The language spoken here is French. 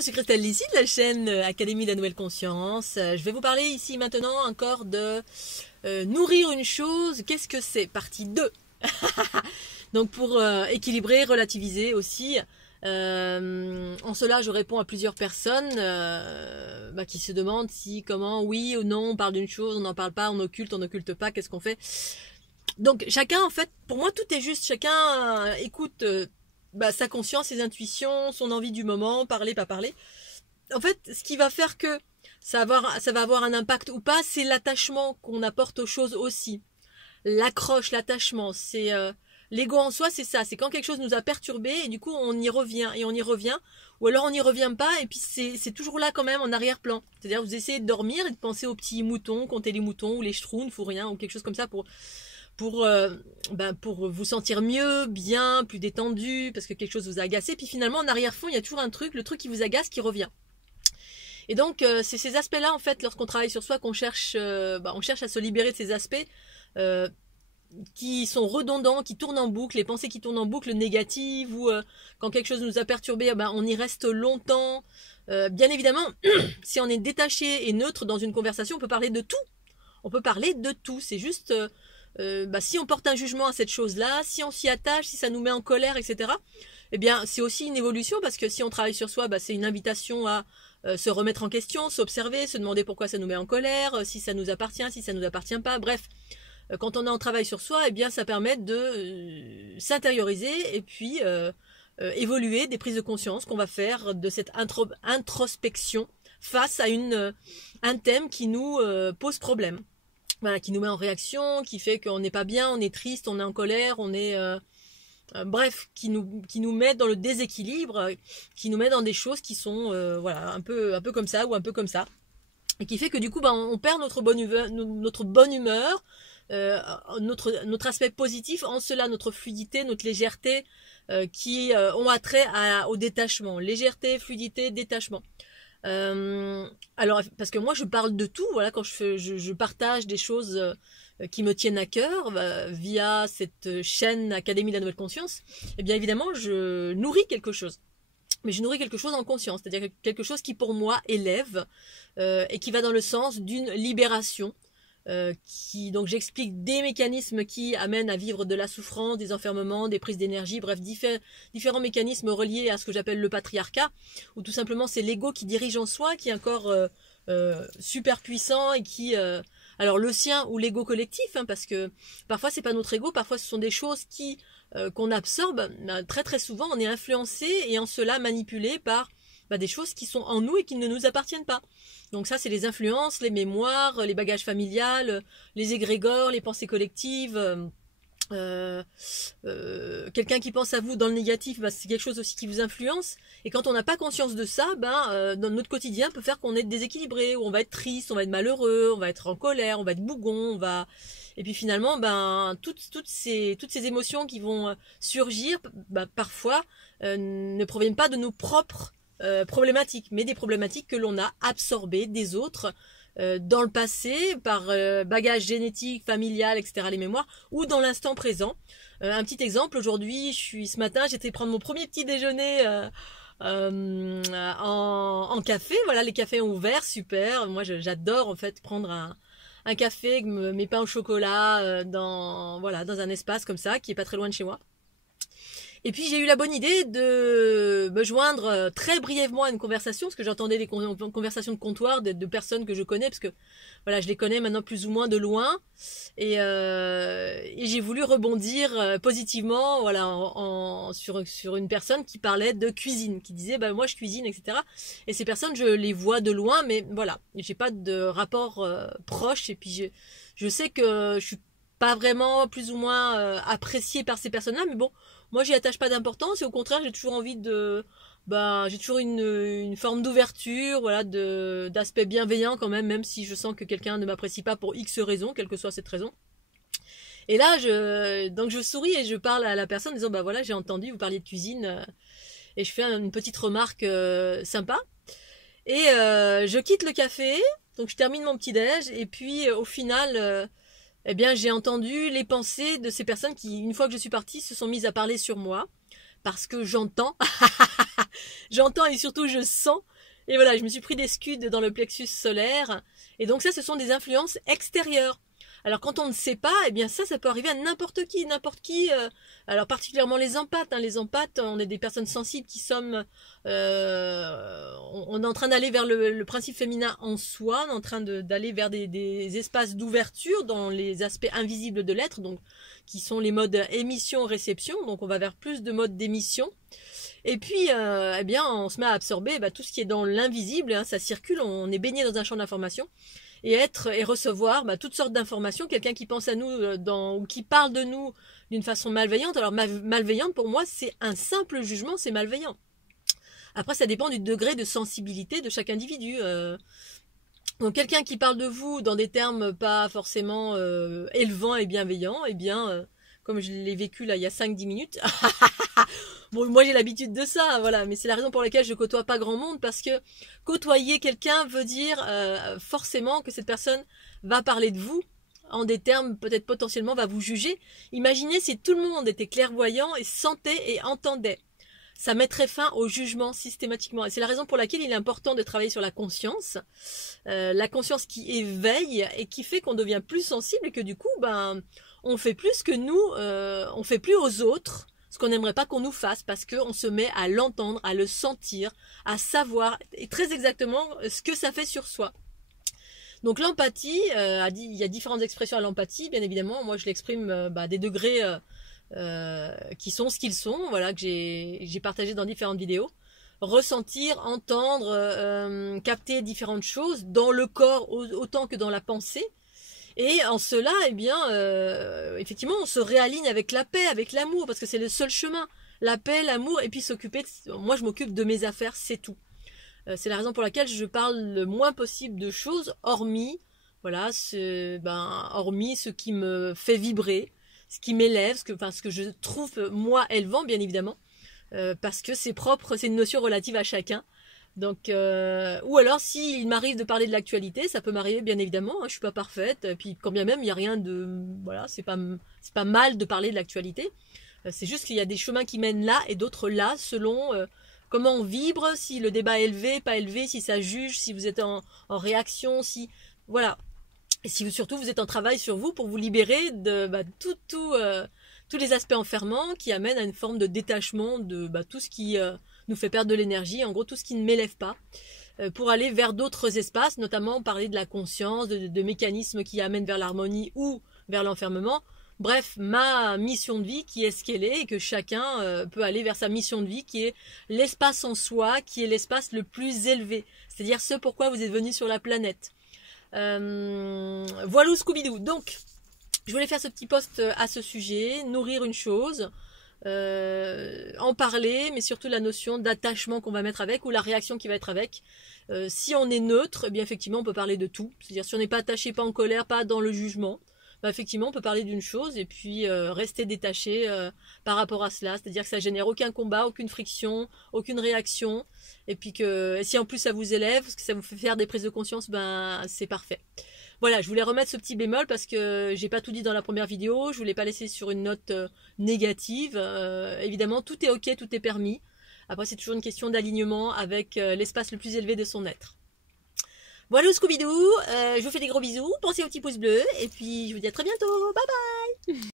je suis Christelle Lissy de la chaîne Académie de la Nouvelle Conscience. Je vais vous parler ici maintenant encore de nourrir une chose. Qu'est-ce que c'est? Partie 2. Donc pour équilibrer, relativiser aussi. En cela, je réponds à plusieurs personnes qui se demandent si, comment, oui ou non, on parle d'une chose, on n'en parle pas, on n'occulte pas, qu'est-ce qu'on fait? Donc chacun, en fait, pour moi, tout est juste. Chacun écoute sa conscience, ses intuitions, son envie du moment, parler, pas parler. En fait, ce qui va faire que ça va avoir un impact ou pas, c'est l'attachement qu'on apporte aux choses aussi. L'accroche, l'attachement, c'est l'ego en soi, c'est ça. C'est quand quelque chose nous a perturbé et du coup on y revient et on y revient, ou alors on n'y revient pas et puis c'est toujours là quand même en arrière-plan. C'est-à-dire vous essayez de dormir et de penser aux petits moutons, compter les moutons ou les schtroumpfs ou rien ou quelque chose comme ça pour vous sentir mieux, bien, plus détendu, parce que quelque chose vous a agacé. Puis finalement, en arrière-fond, il y a toujours un truc, le truc qui vous agace, qui revient. Et donc, c'est ces aspects-là, en fait, lorsqu'on travaille sur soi, qu'on cherche, on cherche à se libérer de ces aspects qui sont redondants, qui tournent en boucle, les pensées qui tournent en boucle négatives, ou quand quelque chose nous a perturbé, on y reste longtemps. Bien évidemment, si on est détaché et neutre dans une conversation, on peut parler de tout. On peut parler de tout. C'est juste... si on porte un jugement à cette chose-là, si on s'y attache, si ça nous met en colère, etc., eh bien, c'est aussi une évolution parce que si on travaille sur soi, c'est une invitation à se remettre en question, s'observer, se demander pourquoi ça nous met en colère, si ça nous appartient, si ça nous appartient pas. Bref, quand on est en travail sur soi, eh bien, ça permet de s'intérioriser et puis évoluer des prises de conscience qu'on va faire de cette introspection face à un thème qui nous pose problème. Voilà, qui nous met en réaction, qui fait qu'on n'est pas bien, on est triste, on est en colère, on est... bref, qui nous met dans le déséquilibre, qui nous met dans des choses qui sont un peu comme ça ou un peu comme ça. Et qui fait que du coup, on perd notre bonne humeur, notre aspect positif, en cela notre fluidité, notre légèreté, qui ont attrait au détachement. Légèreté, fluidité, détachement. Alors parce que moi je parle de tout, voilà, quand je partage des choses qui me tiennent à cœur via cette chaîne Académie de la Nouvelle Conscience, et bien évidemment je nourris quelque chose, mais je nourris quelque chose en conscience, c'est-à-dire quelque chose qui pour moi élève et qui va dans le sens d'une libération. Donc j'explique des mécanismes qui amènent à vivre de la souffrance, des enfermements, des prises d'énergie, bref, différents mécanismes reliés à ce que j'appelle le patriarcat, ou tout simplement c'est l'ego qui dirige en soi, qui est encore super puissant et qui... alors le sien ou l'ego collectif, parce que parfois c'est pas notre ego, parfois ce sont des choses qu'on absorbe, très très souvent on est influencé et en cela manipulé par des choses qui sont en nous et qui ne nous appartiennent pas. Donc ça, c'est les influences, les mémoires, les bagages familiales, les égrégores, les pensées collectives. Quelqu'un qui pense à vous dans le négatif, c'est quelque chose aussi qui vous influence. Et quand on n'a pas conscience de ça, dans notre quotidien, peut faire qu'on est déséquilibré, ou on va être triste, on va être malheureux, on va être en colère, on va être bougon, Et puis finalement, toutes ces émotions qui vont surgir, parfois, ne proviennent pas de nos propres problématiques, mais des problématiques que l'on a absorbées des autres dans le passé, par bagage génétique, familial, etc., les mémoires, ou dans l'instant présent. Un petit exemple, aujourd'hui, ce matin, j'étais prendre mon premier petit déjeuner en café. Voilà, les cafés ont ouvert, super. Moi, j'adore en fait prendre un café avec mes pains au chocolat dans un espace comme ça, qui est pas très loin de chez moi. Et puis j'ai eu la bonne idée de me joindre très brièvement à une conversation, parce que j'entendais des conversations de comptoir de personnes que je connais, parce que je les connais maintenant plus ou moins de loin, et j'ai voulu rebondir positivement, sur une personne qui parlait de cuisine, qui disait moi je cuisine, etc. Et ces personnes je les vois de loin, mais voilà, j'ai pas de rapport proche, et puis je sais que je suis pas vraiment plus ou moins appréciée par ces personnes-là, mais bon. Moi, j'y attache pas d'importance et au contraire, j'ai toujours envie j'ai toujours une forme d'ouverture, d'aspect bienveillant quand même si je sens que quelqu'un ne m'apprécie pas pour X raison, quelle que soit cette raison. Et là, je souris et je parle à la personne en disant, j'ai entendu, vous parliez de cuisine, et je fais une petite remarque sympa. Et je quitte le café, donc je termine mon petit déj, et puis au final... j'ai entendu les pensées de ces personnes qui, une fois que je suis partie, se sont mises à parler sur moi. Parce que j'entends, j'entends et surtout je sens Et voilà, je me suis pris des scuds dans le plexus solaire. Et donc ça, ce sont des influences extérieures. Alors quand on ne sait pas, eh bien ça peut arriver à n'importe qui, alors particulièrement les empathes. Les empathes, on est des personnes sensibles qui sommes, on est en train d'aller vers le principe féminin en soi, on est en train d'aller vers des espaces d'ouverture dans les aspects invisibles de l'être, donc qui sont les modes émission-réception. Donc on va vers plus de modes d'émission. Et puis, eh bien, on se met à absorber tout ce qui est dans l'invisible, ça circule, on est baigné dans un champ d'information. Et recevoir toutes sortes d'informations, quelqu'un qui pense à nous ou qui parle de nous d'une façon malveillante. Alors malveillante pour moi c'est un simple jugement, c'est malveillant. Après ça dépend du degré de sensibilité de chaque individu. Donc quelqu'un qui parle de vous dans des termes pas forcément élevants et bienveillants, eh bien comme je l'ai vécu là il y a 5-10 minutes. Bon, moi j'ai l'habitude de ça, voilà, mais c'est la raison pour laquelle je côtoie pas grand monde, parce que côtoyer quelqu'un veut dire forcément que cette personne va parler de vous en des termes peut-être potentiellement va vous juger. Imaginez si tout le monde était clairvoyant et sentait et entendait. Ça mettrait fin au jugement systématiquement. Et c'est la raison pour laquelle il est important de travailler sur la conscience qui éveille et qui fait qu'on devient plus sensible et que du coup, on fait plus que nous, on fait plus aux autres ce qu'on n'aimerait pas qu'on nous fasse, parce qu'on se met à l'entendre, à le sentir, à savoir et très exactement ce que ça fait sur soi. Donc l'empathie, il y a différentes expressions à l'empathie, bien évidemment. Moi je l'exprime des degrés qui sont ce qu'ils sont, voilà, que j'ai partagé dans différentes vidéos. Ressentir, entendre, capter différentes choses dans le corps autant que dans la pensée. Et en cela, eh bien, effectivement, on se réaligne avec la paix, avec l'amour, parce que c'est le seul chemin. La paix, l'amour, et puis s'occuper. Moi, je m'occupe de mes affaires, c'est tout. C'est la raison pour laquelle je parle le moins possible de choses, hormis, voilà, hormis ce qui me fait vibrer, ce qui m'élève, ce que je trouve moi élevant, bien évidemment, parce que c'est propre, c'est une notion relative à chacun. Donc, ou alors s'il m'arrive de parler de l'actualité, ça peut m'arriver bien évidemment, je suis pas parfaite, et puis quand bien même il y a rien de, voilà, c'est pas mal de parler de l'actualité, c'est juste qu'il y a des chemins qui mènent là et d'autres là, selon comment on vibre, si le débat est élevé, pas élevé, si ça juge, si vous êtes en réaction, si, voilà, et si surtout vous êtes en travail sur vous pour vous libérer de tous les aspects enfermants qui amènent à une forme de détachement de tout ce qui nous fait perdre de l'énergie, en gros tout ce qui ne m'élève pas, pour aller vers d'autres espaces, notamment parler de la conscience, de mécanismes qui amènent vers l'harmonie ou vers l'enfermement. Bref, ma mission de vie qui est ce qu'elle est, et que chacun peut aller vers sa mission de vie qui est l'espace en soi, qui est l'espace le plus élevé, c'est-à-dire ce pourquoi vous êtes venu sur la planète. Voilà Scooby-Doo. Donc, je voulais faire ce petit post à ce sujet, nourrir une chose, en parler, mais surtout la notion d'attachement qu'on va mettre avec, ou la réaction qui va être avec. Si on est neutre, eh bien effectivement on peut parler de tout. C'est-à-dire si on n'est pas attaché, pas en colère, pas dans le jugement, effectivement on peut parler d'une chose et puis rester détaché par rapport à cela. C'est-à-dire que ça génère aucun combat, aucune friction, aucune réaction. Et puis que si en plus ça vous élève, parce que ça vous fait faire des prises de conscience, c'est parfait. Voilà, je voulais remettre ce petit bémol parce que j'ai pas tout dit dans la première vidéo, je voulais pas laisser sur une note négative. Évidemment, tout est ok, tout est permis. Après, c'est toujours une question d'alignement avec l'espace le plus élevé de son être. Voilà Scooby-Doo, je vous fais des gros bisous, pensez au petit pouce bleu, et puis je vous dis à très bientôt, bye bye.